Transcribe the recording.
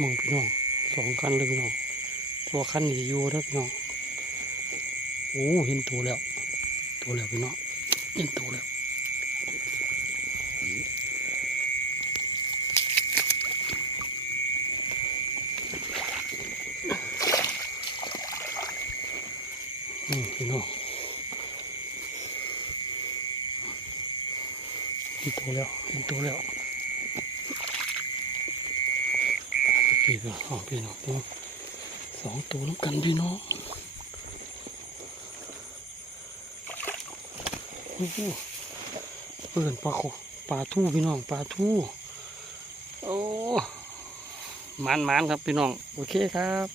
มองพี่น้อง2 คันเลยพี่น้องตัวคันนี้อยู่นะพี่น้องโอ้เห็นตัวแล้วพี่น้องเห็นตัวแล้วพี่น้องเห็นตัวแล้วพี่น้องพี่น้อง2 ตัวน้ำกันพี่น้องโอ้โหเปิดปลาทูพี่น้องปลาทูโอ้มันครับพี่น้องโอเคครับ